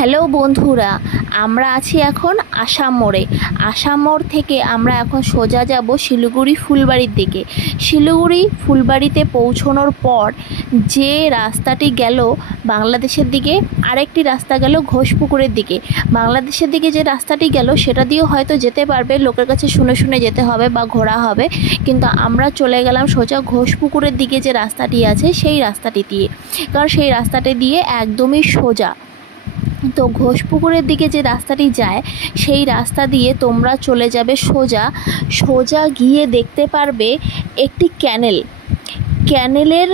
Hello বন্ধুরা, আমরা আছি এখন আসাম মোড়ে। আসাম মোড় থেকে আমরা এখন সোজা যাব শিলিগুড়ি ফুলবাড়ির দিকে। শিলিগুড়ি ফুলবাড়িতে পৌঁছানোর পর যে রাস্তাটি গেল বাংলাদেশের দিকে, আরেকটি রাস্তা গেল ঘোষপুকুরের দিকে। বাংলাদেশের দিকে যে রাস্তাটি গেল সেটা দিয়েও হয়তো যেতে পারবে, লোকের কাছে শুনে শুনে যেতে হবে বা ঘোরা হবে, কিন্তু আমরা চলে গেলাম সোজা ঘোষপুকুরের দিকে যে রাস্তাটি আছে সেই রাস্তাটি দিয়ে, কারণ সেই রাস্তাটি দিয়ে একদমই সোজা। তো ঘোষপুকুরের দিকে যে রাস্তাটি যায় সেই রাস্তা দিয়ে তোমরা চলে যাবে সোজা। সোজা গিয়ে দেখতে পারবে একটি ক্যানেলের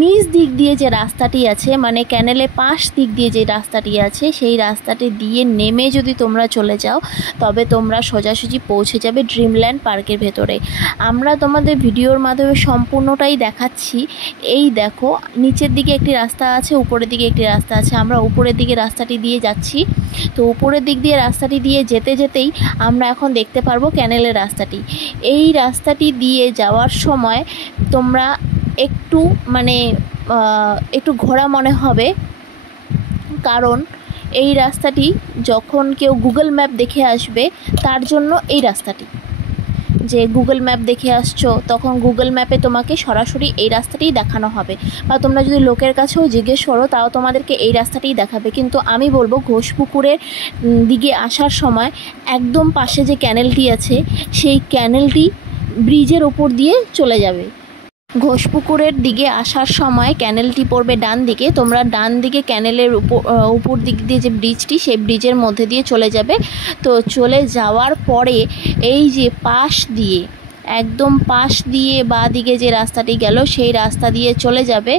নিচ দিক দিয়ে যে রাস্তাটি আছে, মানে ক্যানেলের পাশ দিক দিয়ে যে রাস্তাটি আছে, সেই রাস্তাটি দিয়ে নেমে যদি তোমরা চলে যাও তবে তোমরা সোজাসুজি পৌঁছে যাবে ড্রিমল্যান্ড পার্কের ভেতরে। আমরা তোমাদের ভিডিওর মাধ্যমে সম্পূর্ণটাই দেখাচ্ছি। এই দেখো, নিচের দিকে একটি রাস্তা আছে, উপরের দিকে একটি রাস্তা আছে। আমরা উপরের দিকে রাস্তাটি দিয়ে যাচ্ছি। তো উপরের দিক দিয়ে রাস্তাটি দিয়ে যেতে যেতেই আমরা এখন দেখতে পারবো ক্যানেলের রাস্তাটি। এই রাস্তাটি দিয়ে যাওয়ার সময় তোমরা একটু ঘোরা মনে হবে, কারণ এই রাস্তাটি যখন কেউ গুগল ম্যাপ দেখে আসবে তার জন্য এই রাস্তাটি, যে গুগল ম্যাপ দেখে আসছো তখন গুগল ম্যাপে তোমাকে সরাসরি এই রাস্তাটিই দেখানো হবে, বা তোমরা যদি লোকের কাছেও জিজ্ঞেস করো তাও তোমাদেরকে এই রাস্তাটিই দেখাবে। কিন্তু আমি বলবো ঘোষপুকুরের দিকে আসার সময় একদম পাশে যে ক্যানেলটি আছে সেই ক্যানেলটি ব্রিজের ওপর দিয়ে চলে যাবে। ঘোষপুকুরের দিকে আসার সময় ক্যানেলটি পড়বে ডান দিকে। তোমরা ডান দিকে ক্যানেলের উপর দিক দিয়ে যে ব্রিজটি, সেই ব্রিজের মধ্যে দিয়ে চলে যাবে। তো চলে যাওয়ার পরে এই যে একদম পাশ দিয়ে বাঁ দিকে যে রাস্তাটি গেল সেই রাস্তা দিয়ে চলে যাবে।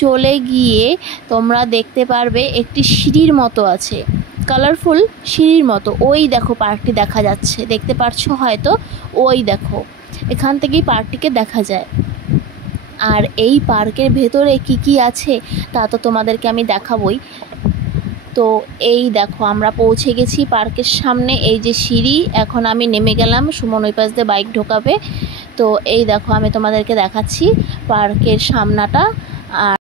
চলে গিয়ে তোমরা দেখতে পারবে একটি সিঁড়ির মতো আছে, কালারফুল সিঁড়ির মতো। ওই দেখো পার্কটি দেখা যাচ্ছে, দেখতে পারছো হয়তো, ওই দেখো, এখান থেকেই পার্কটিকে দেখা যায়। আর এই পার্কের ভেতরে কি আছে তা তো তোমাদেরকে আমি দেখাবই। তো এই দেখো, আমরা পৌঁছে গেছি পার্কের সামনে। এই যে সিঁড়ি, এখন আমি নেমে গেলাম, সুমন ওই পাশ দিয়ে বাইক ঢোকাবে। তো এই দেখো, আমি তোমাদেরকে দেখাচ্ছি পার্কের সামনাটা। আর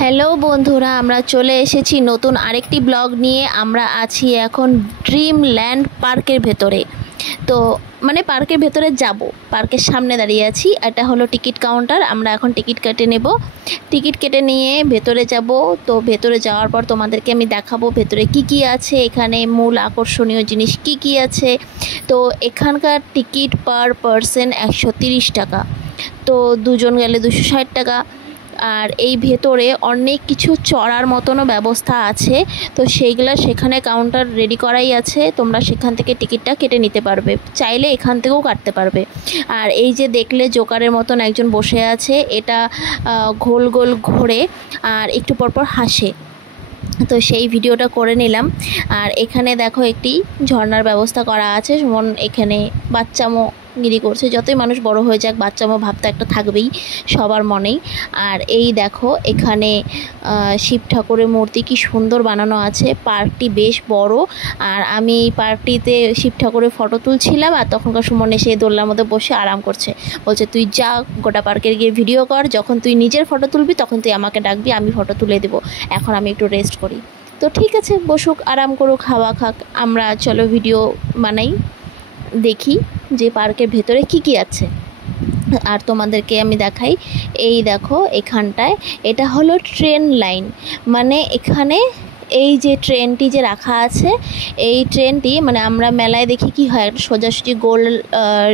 হ্যালো বন্ধুরা, আমরা চলে এসেছি নতুন আরেকটি ব্লগ নিয়ে। আমরা আছি এখন ড্রিমল্যান্ড পার্কের ভেতরে। তো মানে পার্কের ভেতরে যাব, পার্কের সামনে দাঁড়িয়ে আছি। এটা হলো টিকিট কাউন্টার, আমরা এখন টিকিট কেটে নেব। টিকিট কেটে নিয়ে ভেতরে যাব। তো ভেতরে যাওয়ার পর তোমাদেরকে আমি দেখাবো ভেতরে কি আছে, এখানে মূল আকর্ষণীয় জিনিস কি আছে। তো এখানকার টিকিট পার পারসন 130 টাকা, তো দুজন গেলে 260 টাকা। আর এই ভেতরে অনেক কিছু চড়ার মতনও ব্যবস্থা আছে, তো সেইগুলো সেখানে কাউন্টার রেডি করাই আছে। তোমরা সেখান থেকে টিকিটটা কেটে নিতে পারবে, চাইলে এখান থেকেও কাটতে পারবে। আর এই যে দেখলে জোকারের মতন একজন বসে আছে, এটা গোল গোল ঘোরে আর একটু পরপর হাসে, তো সেই ভিডিওটা করে নিলাম। আর এখানে দেখো একটি ঝর্ণার ব্যবস্থা করা আছে। যেমন এখানে বাচ্চামো গিরি করছে, যতই মানুষ বড় হয়ে যাক বাচ্চামো ভাবটা একটা থাকবেই সবার মনেই। আর এই দেখো, এখানে শিব ঠাকুরের মূর্তি কি সুন্দর বানানো আছে। পার্কটি বেশ বড়। আর আমি এই পার্কটিতে শিব ঠাকুরের ফটো তুলছিলাম, আর তখনকার সুমন এসে দোলনার মধ্যে বসে আরাম করছে। বলছে তুই যা গোটা পার্কের গিয়ে ভিডিও কর, যখন তুই নিজের ফটো তুলবি তখন তুই আমাকে ডাকবি, আমি ফটো তুলে দেবো, এখন আমি একটু রেস্ট করি। তো ঠিক আছে, বসুক, আরাম করুক, হাওয়া খাক। আমরা চলো ভিডিও বানাই, দেখি যে পার্কের ভেতরে কি আছে। আর তোমাদেরকে আমি দেখাই। এই দেখো এখানটায়, এটা হলো ট্রেন লাইন, মানে এখানে এই যে ট্রেনটি যে রাখা আছে, এই ট্রেনটি মানে আমরা মেলায় দেখি কি হয়, একটা সোজাসুজি গোল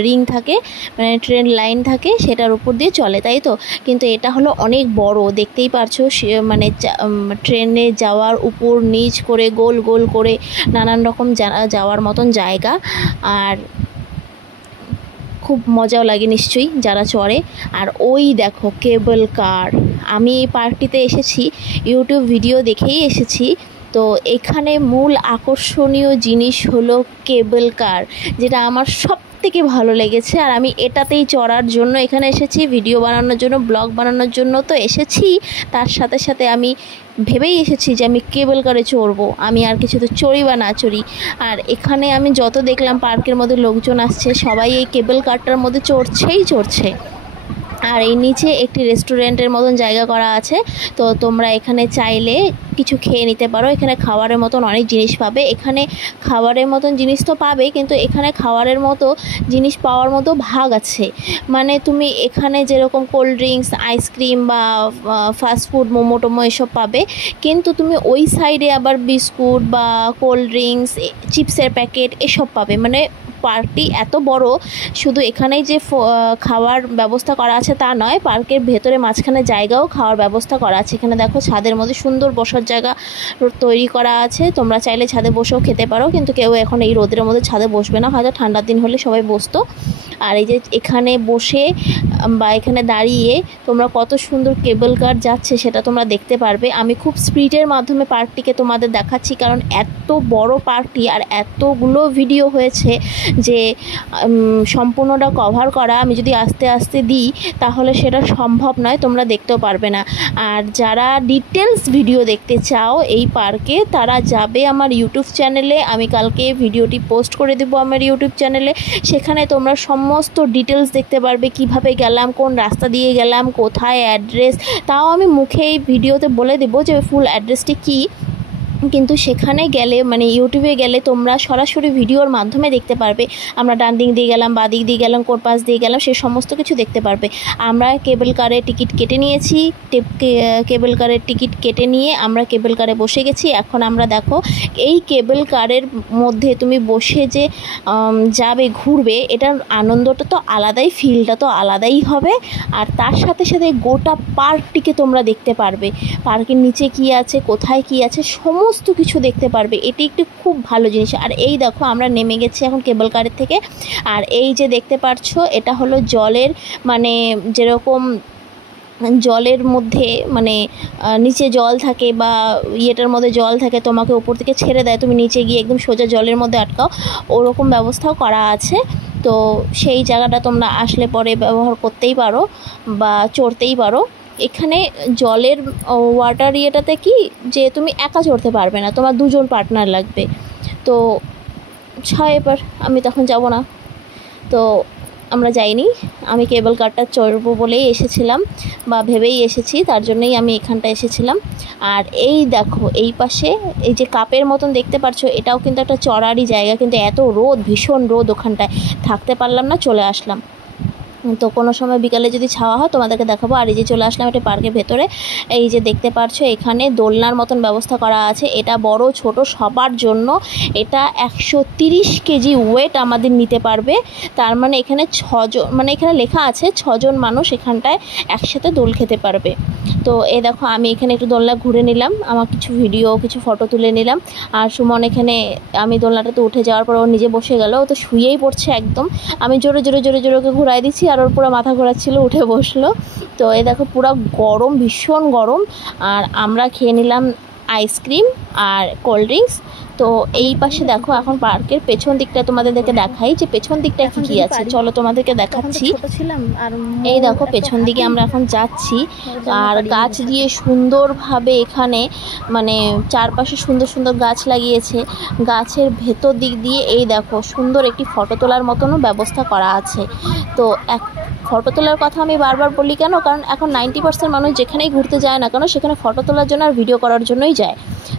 রিং থাকে, মানে ট্রেন লাইন থাকে, সেটার উপর দিয়ে চলে, তাই তো। কিন্তু এটা হলো অনেক বড়, দেখতেই পারছো, মানে ট্রেনে যাওয়ার উপর নিচ করে গোল গোল করে নানান রকম যাওয়ার মতন জায়গা। আর খুব মজাও লাগে নিশ্চয়ই যারা চড়ে। আর ওই দেখো কেবল কার, আমি এই পার্কটিতে এসেছি ইউটিউব ভিডিও দেখেই এসেছি। তো এখানে মূল আকর্ষণীয় জিনিস হলো কেবল কার, যেটা আমার সব থেকে ভালো লেগেছে। আর আমি এটাতেই চড়ার জন্য এখানে এসেছি, ভিডিও বানানোর জন্য, ব্লগ বানানোর জন্য তো এসেছি, তার সাথে সাথে আমি ভেবেই এসেছি যে আমি কেবল কারে চড়বো, আমি আর কিছু তো চড়ি বা না চড়ি। আর এখানে আমি যত দেখলাম পার্কের মধ্যে লোকজন আসছে, সবাই এই কেবল কারটার মধ্যে চড়ছে। আর এই নিচে একটি রেস্টুরেন্টের মতন জায়গা করা আছে, তো তোমরা এখানে চাইলে কিছু খেয়ে নিতে পারো। এখানে খাবারের মতন অনেক জিনিস পাবে। এখানে খাবারের মতন জিনিস তো পাবে, কিন্তু এখানে খাবারের মতো জিনিস পাওয়ার মতো ভাগ আছে। মানে তুমি এখানে যেরকম কোল্ড ড্রিঙ্কস, আইসক্রিম বা ফাস্টফুড, মোমো টোমো এসব পাবে, কিন্তু তুমি ওই সাইডে আবার বিস্কুট বা কোল্ড ড্রিঙ্কস, চিপসের প্যাকেট এসব পাবে। মানে পার্কটি এত বড়, শুধু এখানেই যে খাওয়ার ব্যবস্থা করা আছে তা নয়, পার্কের ভেতরে মাঝখানে জায়গাও খাওয়ার ব্যবস্থা করা আছে। এখানে দেখো ছাদের মধ্যে সুন্দর বসার জায়গা তৈরি করা আছে, তোমরা চাইলে ছাদে বসেও খেতে পারো, কিন্তু কেউ এখন এই রোদের মধ্যে ছাদে বসবে না, হয়তো ঠান্ডার দিন হলে সবাই বসতো। আর এই যে এখানে বসে বা এখানে দাঁড়িয়ে তোমরা কত সুন্দর কেবল কার যাচ্ছে সেটা তোমরা দেখতে পারবে। আমি খুব স্পিডের মাধ্যমে পার্কটিকে তোমাদের দেখাচ্ছি, কারণ এত বড় পার্কটি আর এতগুলো ভিডিও হয়েছে যে সম্পূর্ণটা কভার করা আমি যদি আস্তে আস্তে দিই তাহলে সেটা সম্ভব নয়, তোমরা দেখতেও পারবে না। আর যারা ডিটেলস ভিডিও দেখতে চাও এই পার্কে, তারা যাবে আমার ইউটিউব চ্যানেলে, আমি কালকে ভিডিওটি পোস্ট করে দেবো আমার ইউটিউব চ্যানেলে। সেখানে তোমরা সমস্ত ডিটেলস দেখতে পারবে, কিভাবে গেলাম, কোন রাস্তা দিয়ে গেলাম, কোথায় অ্যাড্রেস, তাও আমি মুখে এই ভিডিওতে বলে দেবো যে ফুল অ্যাড্রেসটি কী। কিন্তু সেখানে গেলে মানে ইউটিউবে গেলে তোমরা সরাসরি ভিডিওর মাধ্যমে দেখতে পারবে আমরা ডান দিক দিয়ে গেলাম, বা দিক দিয়ে গেলাম, কোন পাশ দিয়ে গেলাম, সে সমস্ত কিছু দেখতে পারবে। আমরা কেবল কারের টিকিট কেটে নিয়েছি, কেবল কারের টিকিট কেটে নিয়ে আমরা কেবল কারে বসে গেছি। এখন আমরা দেখো এই কেবল কারের মধ্যে তুমি বসে যে যাবে, ঘুরবে, এটার আনন্দটা তো আলাদাই, ফিলটা তো আলাদাই হবে। আর তার সাথে সাথে গোটা পার্কটিকে তোমরা দেখতে পারবে, পার্কের নিচে কি আছে, কোথায় কি আছে, সমস্ত কিছু দেখতে পারবে। এটি একটি খুব ভালো জিনিস। আর এই দেখো আমরা নেমে গেছি এখন কেবল কারের থেকে। আর এই যে দেখতে পাচ্ছ এটা হলো জলের, মানে যেরকম জলের মধ্যে মানে নিচে জল থাকে বা ইয়েটার মধ্যে জল থাকে, তোমাকে উপর থেকে ছেড়ে দেয়, তুমি নিচে গিয়ে একদম সোজা জলের মধ্যে আটকাও, ওরকম ব্যবস্থাও করা আছে। তো সেই জায়গাটা তোমরা আসলে পরে ব্যবহার করতেই পারো বা চড়তেই পারো। এখানে জলের ওয়াটার ইয়েটাতে কি যে তুমি একা চড়তে পারবে না, তোমার দুজন পার্টনার লাগবে। তো এবার আমি তখন যাব না, তো আমরা যাইনি, আমি কেবল কারটা চড়বো বলেই এসেছিলাম বা ভেবেই এসেছি, তার জন্যই আমি এখানটা এসেছিলাম। আর এই দেখো এই পাশে এই যে কাপের মতন দেখতে পাচ্ছ, এটাও কিন্তু একটা চড়ারই জায়গা, কিন্তু এত রোদ, ভীষণ রোদ, ওখানটায় থাকতে পারলাম না, চলে আসলাম। তো কোনো সময় বিকালে যদি ছাওয়া হয় তোমাদেরকে দেখাবো। আর এই যে চলে আসলাম এটা পার্কের ভেতরে, এই যে দেখতে পাচ্ছ এখানে দোলনার মতন ব্যবস্থা করা আছে, এটা বড় ছোট সবার জন্য। এটা 130 কেজি ওয়েট আমাদের নিতে পারবে, তার মানে এখানে 6 জন, মানে এখানে লেখা আছে 6 জন মানুষ এখানটায় একসাথে দোল খেতে পারবে। তো এই দেখো আমি এখানে একটু দোলনা ঘুরে নিলাম, আমার কিছু ভিডিও কিছু ফটো তুলে নিলাম। আর সুমন এখানে আমি দোলনাটাতে উঠে যাওয়ার পর ও নিজে বসে গেল, ও তো শুয়েই পড়ছে একদম, আমি জোরে জোরে জোরে জোরে ওকে ঘুরাই দিচ্ছি আর ওর পুরো মাথা ঘোরাচ্ছিল, উঠে বসলো। তো এই দেখো পুরো গরম, ভীষণ গরম। আর আমরা খেয়ে নিলাম আইসক্রিম আর কোল্ড ড্রিঙ্কস। তো এই পাশে দেখো এখন পার্কের পেছন দিকটা তোমাদেরকে দেখাই যে পেছন দিকটা কি আছে, চলো তোমাদেরকে দেখাচ্ছি। এই দেখো পেছন দিকে আমরা এখন যাচ্ছি, আর গাছ দিয়ে সুন্দরভাবে এখানে মানে চারপাশে সুন্দর সুন্দর গাছ লাগিয়েছে। গাছের ভেতর দিক দিয়ে এই দেখো সুন্দর একটি ফটো তোলার মতনও ব্যবস্থা করা আছে। তো ফটো তোলার কথা আমি বারবার বলি কেন, কারণ এখন 90% মানুষ যেখানেই ঘুরতে যায় না কেন সেখানে ফটো তোলার জন্য আর ভিডিও করার জন্যই যায়,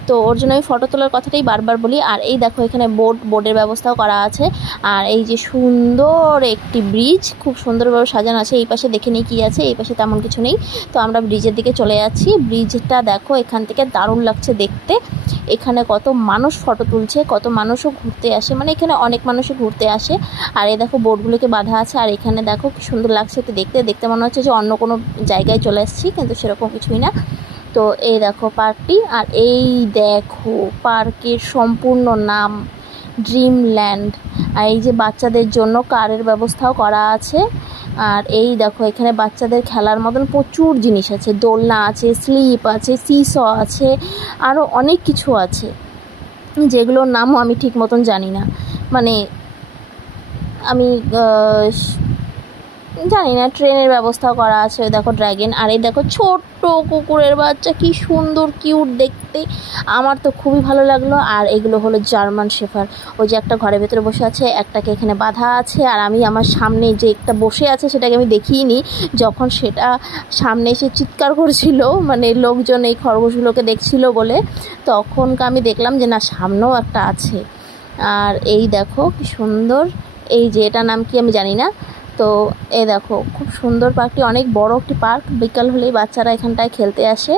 তো ওর জন্য আমি ফটো তোলার কথাটাই বারবার বলি। আর এই দেখো এখানে বোর্ডের ব্যবস্থাও করা আছে। আর এই যে সুন্দর একটি ব্রিজ, খুব সুন্দরভাবে সাজানো আছে। এই পাশে দেখে নিই কী আছে, এই পাশে তেমন কিছু নেই। তো আমরা ব্রিজের দিকে চলে যাচ্ছি। ব্রিজটা দেখো এখান থেকে দারুণ লাগছে দেখতে। এখানে কত মানুষ ফটো তুলছে, কত মানুষও ঘুরতে আসে, মানে এখানে অনেক মানুষই ঘুরতে আসে। আর এই দেখো বোর্ডগুলোকে বাঁধা আছে। আর এখানে দেখো কি সুন্দর লাগছে দেখতে মনে হচ্ছে যে অন্য কোনো জায়গায় চলে আসছি, কিন্তু সেরকম কিছুই না। তো এই দেখো পার্কটি, আর এই দেখো পার্কের সম্পূর্ণ নাম ড্রিমল্যান্ড। আর এই যে বাচ্চাদের জন্য কারের ব্যবস্থাও করা আছে। আর এই দেখো এখানে বাচ্চাদের খেলার মতন প্রচুর জিনিস আছে, দোলনা আছে, স্লিপ আছে, সিস আছে, আরও অনেক কিছু আছে যেগুলোর নামও আমি ঠিক মতন জানি না। মানে আমি জানি না, ট্রেনের ব্যবস্থাও করা আছে। ওই দেখো ড্রাগন, আর এই দেখো ছোট্ট কুকুরের বাচ্চা, কি সুন্দর কিউট দেখতে, আমার তো খুবই ভালো লাগলো। আর এগুলো হলো জার্মান শেফার্ড। ওই যে একটা ঘরের ভেতরে বসে আছে, একটাকে এখানে বাঁধা আছে, আর আমি আমার সামনে যে একটা বসে আছে সেটাকে আমি দেখিনি, যখন সেটা সামনে এসে চিৎকার করছিল, মানে লোকজন এই খরগোশগুলোকে দেখছিল বলে, তখন আমি দেখলাম যে না, সামনেও একটা আছে। আর এই দেখো কি সুন্দর, এই যে এটার নাম কি আমি জানি না। তো এই দেখো খুব সুন্দর পার্কটি, অনেক বড় একটি পার্ক। বিকাল হলেই বাচ্চারা এখানটায় খেলতে আসে।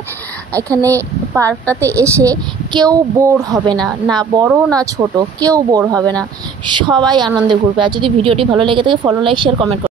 এখানে পার্কটাতে এসে কেউ বোর হবে না, না বড় না ছোট, কেউ বোর হবে না, সবাই আনন্দে ঘুরবে। আর যদি ভিডিওটি ভালো লেগে থাকে, ফলো, লাইক, শেয়ার, কমেন্ট